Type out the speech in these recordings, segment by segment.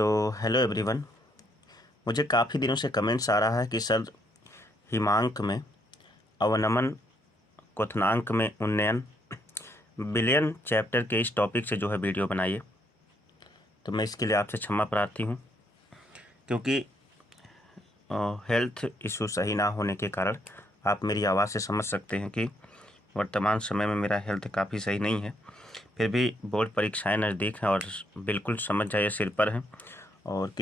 तो hello everyone. मुझे काफ़ी दिनों से कमेंट्स आ रहा है कि सर हिमांक में अवनमन, क्वथनांक में उन्नयन, विलयन चैप्टर के इस टॉपिक से जो है वीडियो बनाइए। तो मैं इसके लिए आपसे क्षमा प्रार्थी हूँ, क्योंकि हेल्थ इशू सही ना होने के कारण आप मेरी आवाज़ से समझ सकते हैं कि वर्तमान समय में मेरा हेल्थ काफ़ी सही नहीं है। फिर भी बोर्ड परीक्षाएं नज़दीक हैं और बिल्कुल समझ जाइए सिर पर हैं। और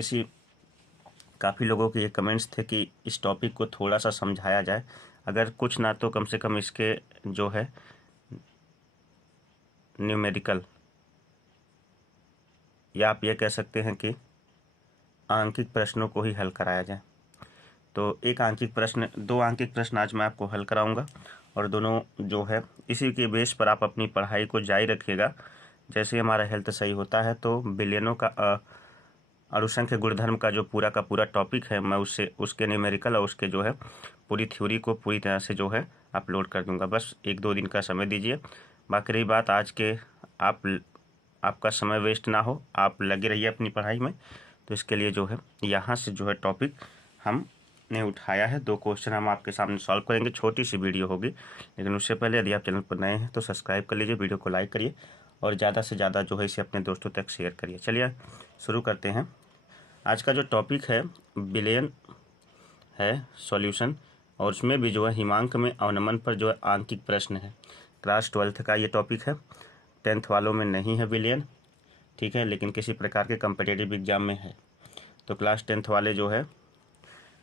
काफ़ी लोगों के ये कमेंट्स थे कि इस टॉपिक को थोड़ा सा समझाया जाए, अगर कुछ ना तो कम से कम इसके जो है न्यूमेरिकल, या आप ये कह सकते हैं कि आंकिक प्रश्नों को ही हल कराया जाए। तो एक आंकिक प्रश्न, दो आंकिक प्रश्न आज मैं आपको हल कराऊंगा और दोनों जो है इसी के बेस पर आप अपनी पढ़ाई को जारी रखिएगा। जैसे ही हमारा हेल्थ सही होता है तो बिलियनों का अणुसंख्य गुणधर्म का जो पूरा का पूरा टॉपिक है, मैं उसके न्यूमेरिकल और उसके जो है पूरी थ्योरी को पूरी तरह से जो है अपलोड कर दूंगा। बस एक दो दिन का समय दीजिए। बाकी रही बात आज के, आपका समय वेस्ट ना हो, आप लगे रहिए अपनी पढ़ाई में। तो इसके लिए जो है यहाँ से जो है टॉपिक हमने उठाया है, दो क्वेश्चन हम आपके सामने सॉल्व करेंगे। छोटी सी वीडियो होगी, लेकिन उससे पहले यदि आप चैनल पर नए हैं तो सब्सक्राइब कर लीजिए, वीडियो को लाइक करिए और ज़्यादा से ज़्यादा जो है इसे अपने दोस्तों तक शेयर करिए। चलिए शुरू करते हैं। आज का जो टॉपिक है विलयन है सॉल्यूशन, और उसमें भी जो है हिमांक में अवनमन पर जो है आंकिक प्रश्न है। क्लास 12th का ये टॉपिक है, 10th वालों में नहीं है विलयन, ठीक है, लेकिन किसी प्रकार के कम्पिटिटिव एग्जाम में है। तो क्लास 10th वाले जो है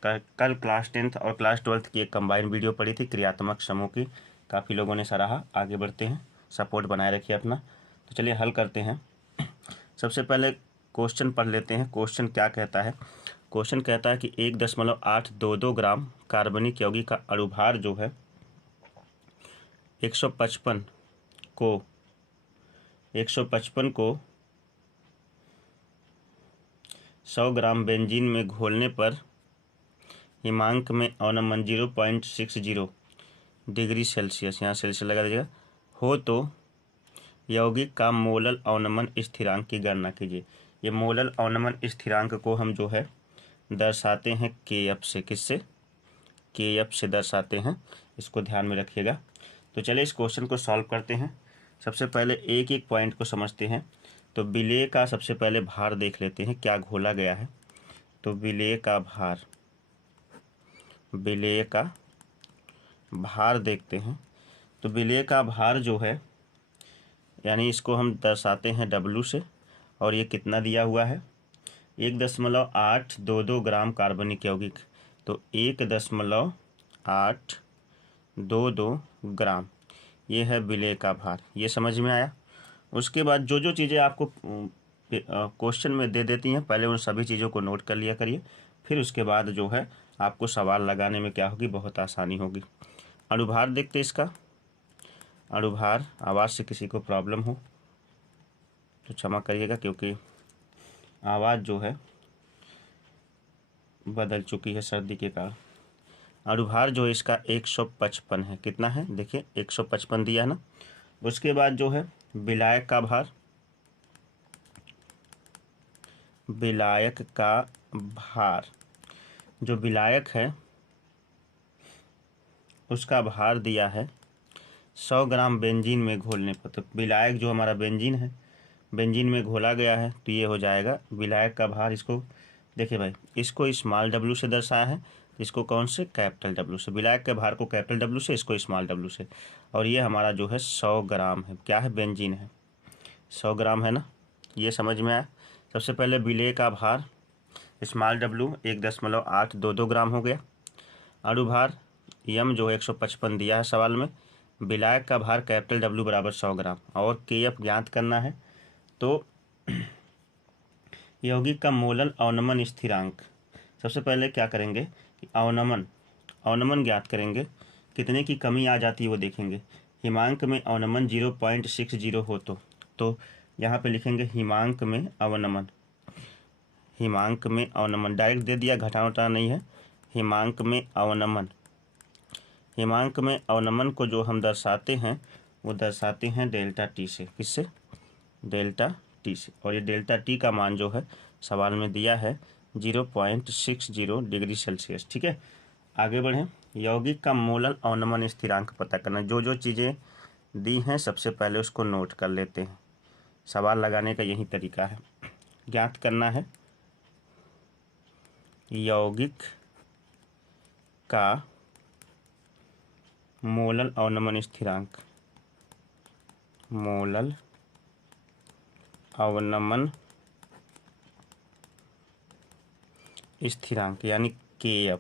कल क्लास 10th और क्लास 12th की एक कंबाइन वीडियो पड़ी थी क्रियात्मक समूह की, काफ़ी लोगों ने सराहा। आगे बढ़ते हैं, सपोर्ट बनाए रखिए अपना। तो चलिए हल करते हैं। सबसे पहले क्वेश्चन पढ़ लेते हैं। क्वेश्चन क्या कहता है? क्वेश्चन कहता है कि 1.822 ग्राम कार्बनिक यौगिक का अणुभार जो है 155 को 100 ग्राम बेंजीन में घोलने पर हिमांक में अवनमन 0.60 डिग्री सेल्सियस, यहाँ सेल्सियस लगा दीजिएगा, हो तो यौगिक का मोलल अवनमन स्थिरांक की गणना कीजिए। ये मोलल अवनमन स्थिरांक को हम जो है दर्शाते हैं KF से। किससे? KF से दर्शाते हैं, इसको ध्यान में रखिएगा। तो चलिए इस क्वेश्चन को सॉल्व करते हैं। सबसे पहले एक एक पॉइंट को समझते हैं। तो विलेय का सबसे पहले भार देख लेते हैं, क्या घोला गया है। तो विलेय का भार देखते हैं। तो विलेय का भार जो है, यानी इसको हम दर्शाते हैं W से, और ये कितना दिया हुआ है 1.822 ग्राम कार्बनिक यौगिक। तो 1.822 ग्राम ये है विलेय का भार। ये समझ में आया? उसके बाद जो जो चीज़ें आपको क्वेश्चन में दे देती हैं, पहले उन सभी चीज़ों को नोट कर लिया करिए। फिर उसके बाद जो है आपको सवाल लगाने में क्या होगी, बहुत आसानी होगी। अणुभार देखते इसका। अणुभार, आवाज़ से किसी को प्रॉब्लम हो तो क्षमा करिएगा, क्योंकि आवाज़ जो है बदल चुकी है सर्दी के कारण। अणुभार जो है इसका 155 है। कितना है देखिए, 155 दिया है ना। उसके बाद जो है विलायक का भार, जो विलायक है उसका भार दिया है 100 ग्राम बेंजीन में घोलने पर। तो विलायक जो हमारा बेंजीन है, बेंजीन में घोला गया है, तो ये हो जाएगा विलायक का भार। इसको देखिए भाई, इसको स्मॉल W से दर्शाया है, इसको कौन से? कैपिटल W से। विलायक के भार को कैपिटल W से, इसको स्मॉल W से। और ये हमारा जो है 100 ग्राम है। क्या है? बेंजीन है, 100 ग्राम है ना। ये समझ में आया? सबसे पहले विलेय का भार स्मॉल W 1.822 ग्राम हो गया। अणुभार यम जो है 155 दिया है सवाल में। विलायक का भार कैपिटल W बराबर 100 ग्राम, और KF ज्ञात करना है। तो यौगिक का मोलल अवनमन स्थिरांक, सबसे पहले क्या करेंगे कि अवनमन ज्ञात करेंगे। कितने की कमी आ जाती है वो देखेंगे। हिमांक में अवनमन 0.60 हो तो यहाँ पे लिखेंगे हिमांक में अवनमन डायरेक्ट दे दिया, घटाना नहीं है। हिमांक में अवनमन को जो हम दर्शाते हैं वो दर्शाते हैं डेल्टा T से। किससे? डेल्टा T से। और ये डेल्टा T का मान जो है सवाल में दिया है 0.60 डिग्री सेल्सियस। ठीक है, आगे बढ़ें। यौगिक का मोलल अवनमन स्थिरांक पता करना। जो जो चीज़ें दी हैं सबसे पहले उसको नोट कर लेते हैं। सवाल लगाने का यही तरीका है। ज्ञात करना है यौगिक का मोलल अवनमन स्थिरांक। मोलल अवनमन स्थिरांक यानी KF।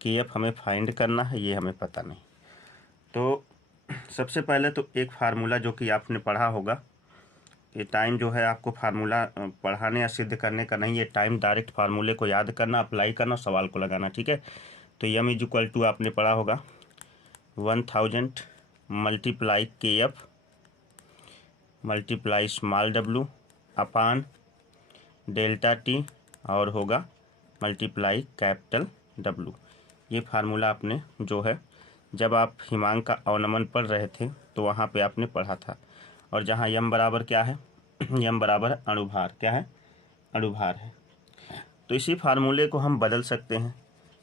KF हमें फाइंड करना है, ये हमें पता नहीं। तो सबसे पहले तो एक फार्मूला जो कि आपने पढ़ा होगा, ये टाइम जो है आपको फार्मूला पढ़ाने या सिद्ध करने का नहीं, ये टाइम डायरेक्ट फार्मूले को याद करना, अप्लाई करना, सवाल को लगाना। ठीक है, तो यम इज इक्वल टू आपने पढ़ा होगा 1000 multiply KF multiply small w अपान डेल्टा T और होगा मल्टीप्लाई कैपिटल W। ये फार्मूला आपने जो है जब आप हिमांक का अवनमन पढ़ रहे थे तो वहाँ पे आपने पढ़ा था। और जहाँ यम बराबर क्या है, यम बराबर अणुभार, क्या है, अणुभार है। तो इसी फार्मूले को हम बदल सकते हैं।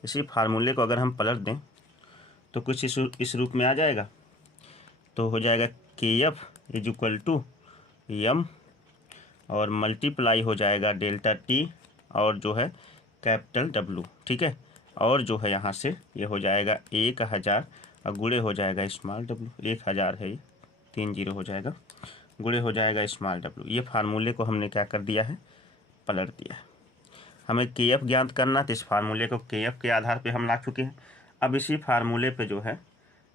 इसी फार्मूले को अगर हम पलट दें तो कुछ इस रूप में आ जाएगा। तो हो जाएगा KF इज इक्वल टू यम और मल्टीप्लाई हो जाएगा डेल्टा T और जो है कैपिटल W। ठीक है, और जो है यहाँ से ये हो जाएगा 1000 और गुणे हो जाएगा स्मॉल w। 1000 है, ये 3 0 हो जाएगा, गुणे हो जाएगा स्मॉल w। ये फार्मूले को हमने क्या कर दिया है, पलट दिया है। हमें KF ज्ञात करना, तो इस फार्मूले को KF के आधार पे हम ला चुके हैं। अब इसी फार्मूले पे जो है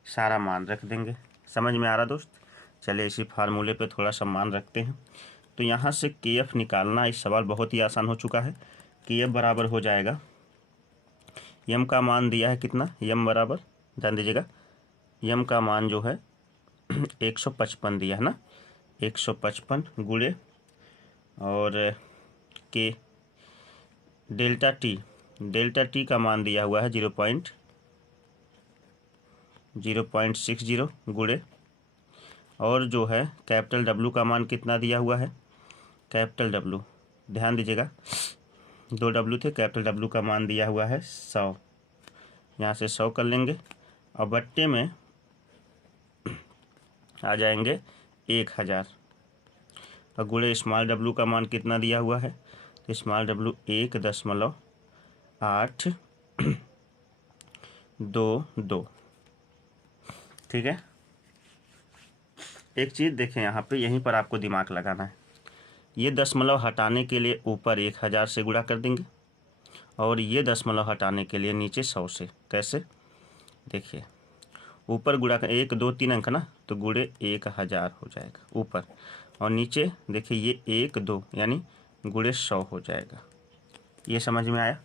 सारा मान रख देंगे। समझ में आ रहा दोस्त? चलिए इसी फार्मूले पे थोड़ा सा मान रखते हैं। तो यहाँ से KF निकालना, इस सवाल बहुत ही आसान हो चुका है। KF बराबर हो जाएगा, यम का मान दिया है कितना, यम बराबर, ध्यान दीजिएगा, यम का मान जो है 155 दिया है ना, 155 गुणे और के डेल्टा टी का मान दिया हुआ है 0.60 गुणे और जो है कैपिटल W का मान कितना दिया हुआ है, कैपिटल W, ध्यान दीजिएगा 2 W थे, कैपिटल W का मान दिया हुआ है 100। यहाँ से 100 कर लेंगे और बट्टे में आ जाएंगे 1000 और गुणे स्मॉल W का मान कितना दिया हुआ है, तो स्मॉल W 1.822। ठीक है, एक चीज़ देखें यहाँ पे, यहीं पर आपको दिमाग लगाना है। ये दशमलव हटाने के लिए ऊपर 1000 से गुणा कर देंगे और ये दशमलव हटाने के लिए नीचे 100 से। कैसे, देखिए ऊपर गुणा कर 1 2 3 अंक ना, तो गुणे 1000 हो जाएगा ऊपर, और नीचे देखिए ये 1 2 यानी गुणे 100 हो जाएगा। ये समझ में आया?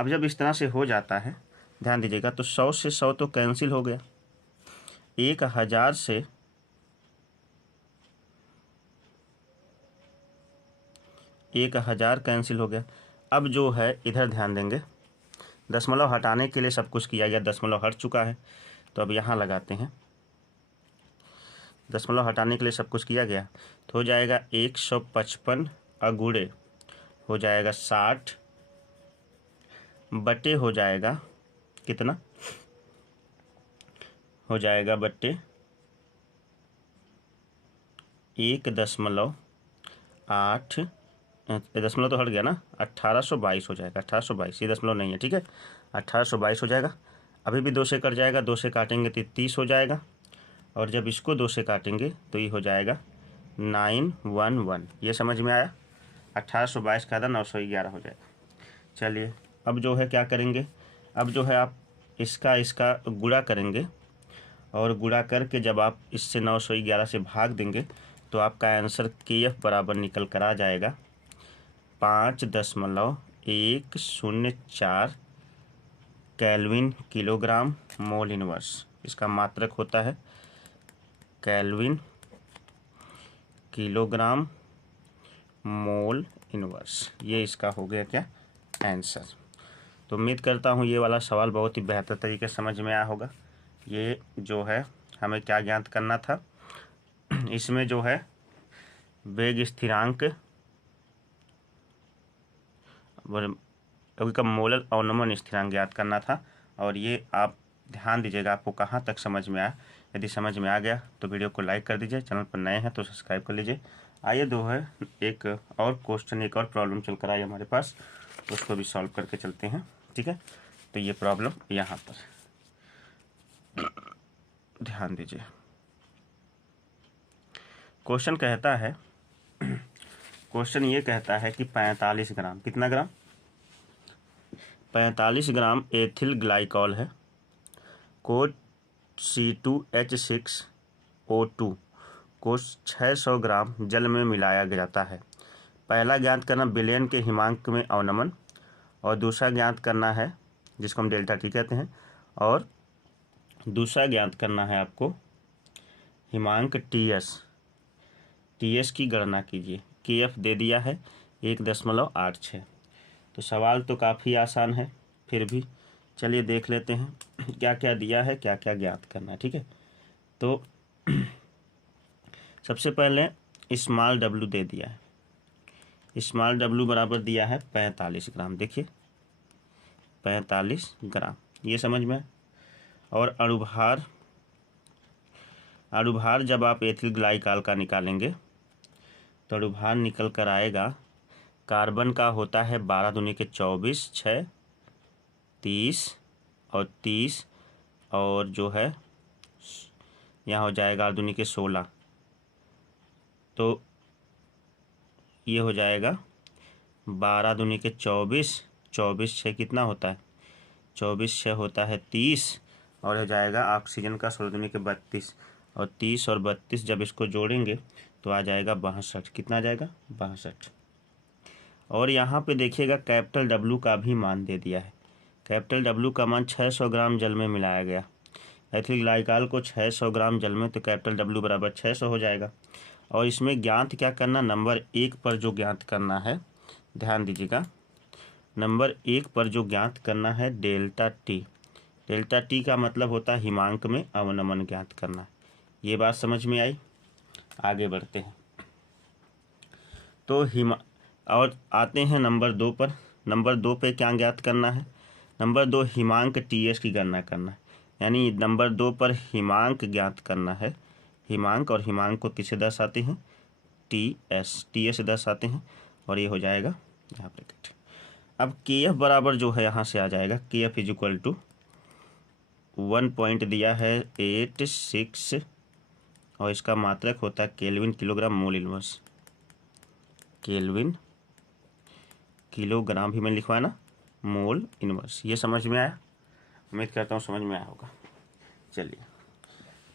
अब जब इस तरह से हो जाता है, ध्यान दीजिएगा, तो 100 से 100 तो कैंसिल हो गया, 1000 से 1000 कैंसिल हो गया। अब जो है इधर ध्यान देंगे, दशमलव हटाने के लिए सब कुछ किया गया, दशमलव हट चुका है, तो अब यहाँ लगाते हैं। दशमलव हटाने के लिए सब कुछ किया गया, तो हो जाएगा 155 अगुणे हो जाएगा 60 बटे हो जाएगा कितना, हो जाएगा बटे 1.8, दशमलव तो हट गया ना, 1822 हो जाएगा, 1822, ये दशमलव नहीं है। ठीक है, 1822 हो जाएगा। अभी भी 2 से कट जाएगा, 2 से काटेंगे तो 30 हो जाएगा, और जब इसको 2 से काटेंगे तो ये हो जाएगा 911। ये समझ में आया? 1822 का आधा 911 हो जाएगा। चलिए अब जो है क्या करेंगे, अब जो है आप इसका गुणा करेंगे और गुणा करके जब आप इससे 911 से भाग देंगे तो आपका आंसर KF बराबर निकल कर आ जाएगा 5.104 केल्विन किलोग्राम मोल इनवर्स। इसका मात्रक होता है केल्विन किलोग्राम मोल इनवर्स। ये इसका हो गया क्या, आंसर। तो उम्मीद करता हूँ ये वाला सवाल बहुत ही बेहतर तरीके से समझ में आया होगा। ये जो है हमें क्या ज्ञात करना था, इसमें जो है वेग स्थिरांक यौगिक का मोलर अवनमन स्थिरांक ज्ञात करना था। और ये आप ध्यान दीजिएगा आपको कहाँ तक समझ में आया। यदि समझ में आ गया तो वीडियो को लाइक कर दीजिए, चैनल पर नए हैं तो सब्सक्राइब कर लीजिए। आइए दो है एक और क्वेश्चन, एक और प्रॉब्लम चल कर आई हमारे पास, उसको भी सॉल्व करके चलते हैं। ठीक है, तो ये प्रॉब्लम यहाँ पर ध्यान दीजिए। क्वेश्चन कहता है, क्वेश्चन ये कहता है कि 45 ग्राम, कितना ग्राम, 45 ग्राम एथिल ग्लाइकॉल है को C2H6O2 को 600 ग्राम जल में मिलाया जाता है। पहला ज्ञात करना विलयन के हिमांक में अवनमन, और दूसरा ज्ञात करना है जिसको हम डेल्टा टी कहते हैं, और दूसरा ज्ञात करना है आपको हिमांक टीएस की गणना कीजिए। केएफ दे दिया है 1.86। तो सवाल तो काफ़ी आसान है, फिर भी चलिए देख लेते हैं क्या क्या दिया है, क्या क्या ज्ञात करना है। ठीक है, तो सबसे पहले स्मॉल डब्लू दे दिया है, स्मॉल डब्लू बराबर दिया है 45 ग्राम। देखिए 45 ग्राम, ये समझ में। और अणुभार जब आप एथिल ग्लाइकॉल का निकालेंगे तो अणुभार निकल कर आएगा, कार्बन का होता है 12 दूनी के 24, 6 30 और 30, और जो है यहाँ हो जाएगा 8 दूनी के 16, तो ये हो जाएगा 12 दूनी के 24, 24 6 कितना होता है, 24 6 होता है 30, और हो जाएगा ऑक्सीजन का 16 दूनी के 32, और 30 और 32 जब इसको जोड़ेंगे तो आ जाएगा 62। कितना आ जाएगा, 62। और यहाँ पे देखिएगा कैपिटल डब्लू का भी मान दे दिया है। कैपिटल डब्लू का मान 600 ग्राम जल में मिलाया गया, एथिल ग्लाइकॉल को 600 ग्राम जल में, तो कैपिटल डब्लू बराबर 600 हो जाएगा। और इसमें ज्ञात क्या करना, नंबर 1 पर जो ज्ञात करना है, ध्यान दीजिएगा, नंबर 1 पर जो ज्ञात करना है डेल्टा टी। डेल्टा टी का मतलब होता है हिमांक में अवनमन ज्ञात करना। ये बात समझ में आई। आगे बढ़ते हैं तो और आते हैं नंबर 2 पर। नंबर 2 पे क्या ज्ञात करना है, नंबर 2 हिमांक टीएस की गणना करना है। यानी नंबर 2 पर हिमांक ज्ञात करना है, हिमांक, और हिमांक को किसे दर्शाते हैं, टीएस से दर्शाते हैं, और ये हो जाएगा यहाँ ब्रैकेट। अब केएफ बराबर जो है यहाँ से आ जाएगा, KF is equal to 1 point दिया है 86, और इसका मात्रक होता है kelvin kilogram mole inverse. Kelvin kilogram भी मैंने लिखवाया ना, मोल इनवर्स। ये समझ में आया, उम्मीद करता हूँ समझ में आया होगा। चलिए,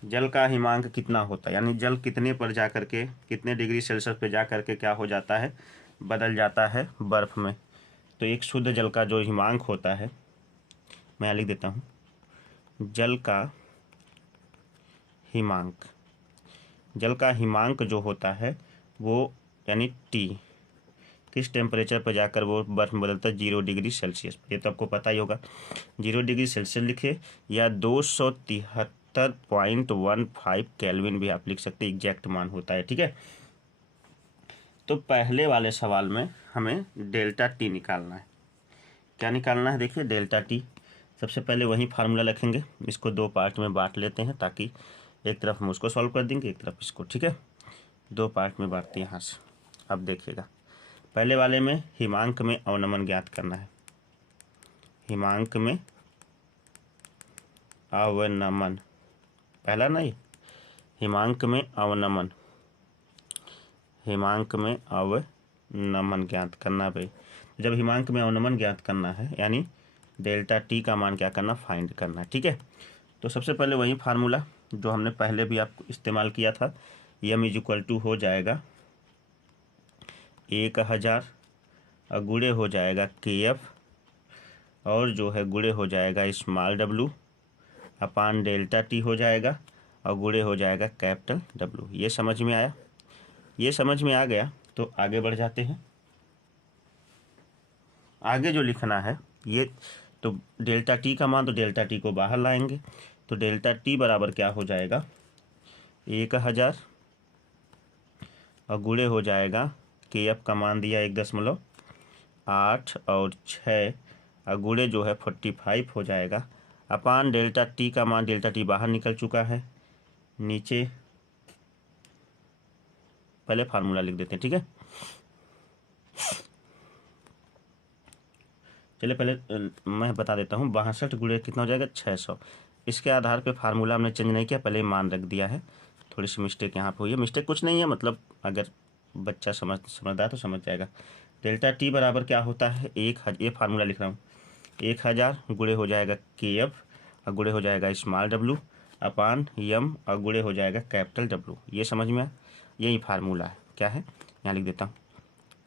जल का हिमांक कितना होता है, यानी जल कितने पर जा कर के, कितने डिग्री सेल्सियस पे जा कर के क्या हो जाता है, बदल जाता है बर्फ़ में। तो एक शुद्ध जल का जो हिमांक होता है, मैं लिख देता हूँ, जल का हिमांक जो होता है वो, यानी टी, किस टेम्परेचर पर जाकर वो बर्फ़ में बदलता है, 0 डिग्री सेल्सियस पर। ये तो आपको पता ही होगा, 0 डिग्री सेल्सियस लिखे या 273.15 केल्विन भी आप लिख सकते हैं, एग्जैक्ट मान होता है। ठीक है, तो पहले वाले सवाल में हमें डेल्टा टी निकालना है। क्या निकालना है, देखिए डेल्टा टी। सबसे पहले वही फार्मूला लिखेंगे, इसको 2 पार्ट में बांट लेते हैं ताकि एक तरफ हम उसको सॉल्व कर देंगे, एक तरफ इसको। ठीक है, 2 पार्ट में बांटते हैं यहाँ से। अब देखिएगा, पहले वाले में हिमांक में अवनमन ज्ञात करना है, हिमांक में अवनमन, पहला नहीं, हिमांक में अवनमन, हिमांक में अवनमन ज्ञात करना भाई। जब हिमांक में अवनमन ज्ञात करना है यानी डेल्टा टी का मान क्या करना, फाइंड करना है। ठीक है, तो सबसे पहले वही फार्मूला जो हमने पहले भी आपको इस्तेमाल किया था, एम इज इक्वल टू हो जाएगा 1000, और गुणे हो जाएगा केएफ, और जो है गुणे हो जाएगा स्मॉल डब्लू अपान डेल्टा टी हो जाएगा, और गुणे हो जाएगा कैपिटल डब्लू। ये समझ में आया, ये समझ में आ गया तो आगे बढ़ जाते हैं। आगे जो लिखना है ये, तो डेल्टा टी का मान, तो डेल्टा टी को बाहर लाएंगे, तो डेल्टा टी बराबर क्या हो जाएगा, 1000, और गुणे हो जाएगा केएफ का मान दिया 1.86, 8 और 6 गुणे जो है 45 हो जाएगा अपान डेल्टा टी का मान, डेल्टा टी बाहर निकल चुका है, नीचे पहले फार्मूला लिख देते हैं, ठीक है। चलिए पहले मैं बता देता हूँ, 62 गुणे कितना हो जाएगा 600। इसके आधार पे फार्मूला हमने चेंज नहीं किया, पहले मान रख दिया है। थोड़ी सी मिस्टेक यहाँ पे हुई है, मिस्टेक कुछ नहीं है, मतलब अगर बच्चा समझदार तो समझ जाएगा। डेल्टा टी बराबर क्या होता है, ये फार्मूला लिख रहा हूँ, 1000 गुणे हो जाएगा KF और गुणे हो जाएगा स्मॉल w अपान m और गुणे हो जाएगा कैपिटल W। ये समझ में आया, यही फार्मूला है। क्या है, यहाँ लिख देता हूँ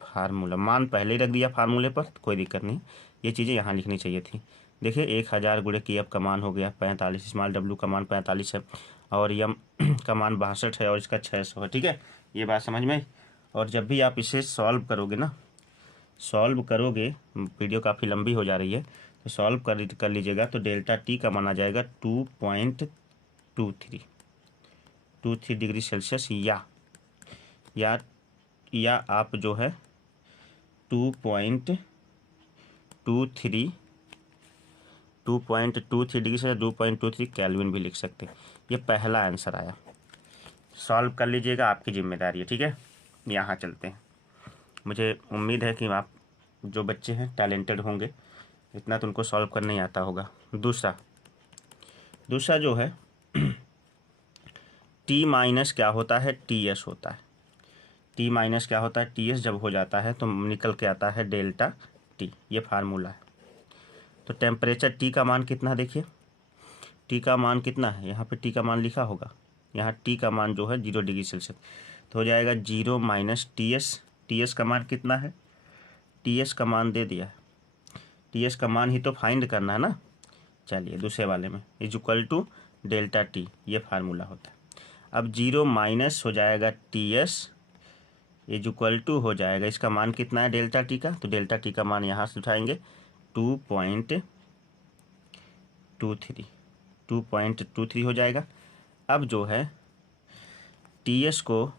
फार्मूला, मान पहले ही रख दिया फार्मूले पर, कोई दिक्कत नहीं, ये चीज़ें यहाँ लिखनी चाहिए थी। देखिए 1000 गुणे KF का मान हो गया 45, स्मॉल w का मान 45 है और m का मान 62 है और इसका 600 है, ठीक है। ये बात समझ में आई। और जब भी आप इसे सॉल्व करोगे ना, सॉल्व करोगे, वीडियो काफ़ी लंबी हो जा रही है तो सॉल्व कर लीजिएगा, तो डेल्टा टी का माना जाएगा 2.23 डिग्री सेल्सियस, या आप जो है 2.23 डिग्री से 2.23 केल्विन भी लिख सकते हैं। ये पहला आंसर आया, सॉल्व कर लीजिएगा, आपकी जिम्मेदारी है, ठीक है। यहाँ चलते हैं, मुझे उम्मीद है कि आप जो बच्चे हैं टैलेंटेड होंगे, इतना तो उनको सॉल्व करना ही आता होगा। दूसरा जो है टी माइनस क्या होता है, TS होता है। टी माइनस क्या होता है, TS जब हो जाता है तो निकल के आता है डेल्टा टी, ये फार्मूला है। तो टेम्परेचर टी का मान कितना, देखिए टी का मान कितना है, यहाँ पे टी का मान लिखा होगा, यहाँ टी का मान जो है 0 डिग्री सेल्सियस, तो हो जाएगा 0 माइनस TS का मान कितना है, TS का मान दे दिया है, TS का मान ही तो फाइंड करना है ना। चलिए दूसरे वाले में is equal to delta T, ये फार्मूला होता है। अब 0 माइनस हो जाएगा TS इज इक्वल टू हो जाएगा, इसका मान कितना है डेल्टा टी का, तो डेल्टा टी का मान यहाँ से उठाएंगे 2.23 हो जाएगा। अब जो है TS को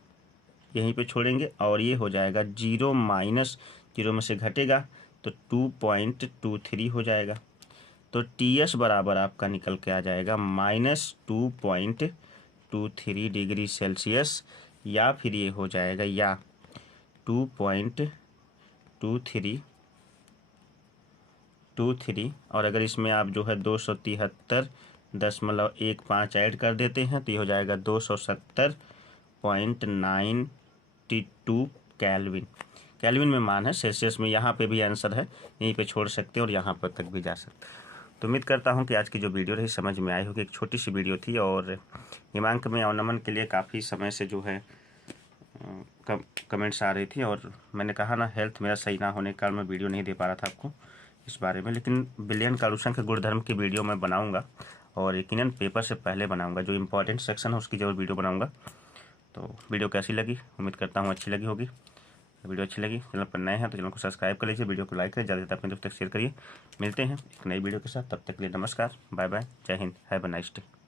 यहीं पे छोड़ेंगे और ये हो जाएगा 0 माइनस 0 में से घटेगा तो 2.23 हो जाएगा। तो TS बराबर आपका निकल के आ जाएगा -2.23 डिग्री सेल्सियस, या फिर ये हो जाएगा या 2.23 और अगर इसमें आप जो है 273.15 ऐड कर देते हैं तो ये हो जाएगा 270.92 केल्विन में मान है, सेल्सियस में यहाँ पे भी आंसर है, यहीं पे छोड़ सकते हैं और यहाँ पर तक भी जा सकते हैं। तो उम्मीद करता हूँ कि आज की जो वीडियो रही समझ में आई होगी। एक छोटी सी वीडियो थी और हिमांक में अवनमन के लिए काफ़ी समय से जो है कमेंट्स आ रही थी और मैंने कहा ना, हेल्थ मेरा सही ना होने के कारण मैं वीडियो नहीं दे पा रहा था आपको इस बारे में, लेकिन विलियन कार्लसन के गुणधर्म की वीडियो मैं बनाऊंगा और यकीनन पेपर से पहले बनाऊंगा, जो इंपॉर्टेंट सेक्शन है उसकी जरूर वीडियो बनाऊंगा। तो वीडियो कैसी लगी, उम्मीद करता हूँ अच्छी लगी होगी। वीडियो अच्छी लगी, चैनल पर नए हैं तो चैनल को सब्सक्राइब कर लीजिए, वीडियो को लाइक करें, ज़्यादा से ज़्यादा अपने दोस्तों तक शेयर करिए। मिलते हैं एक नई वीडियो के साथ, तब तक के लिए नमस्कार, बाय बाय, जय Hind, have a nice day.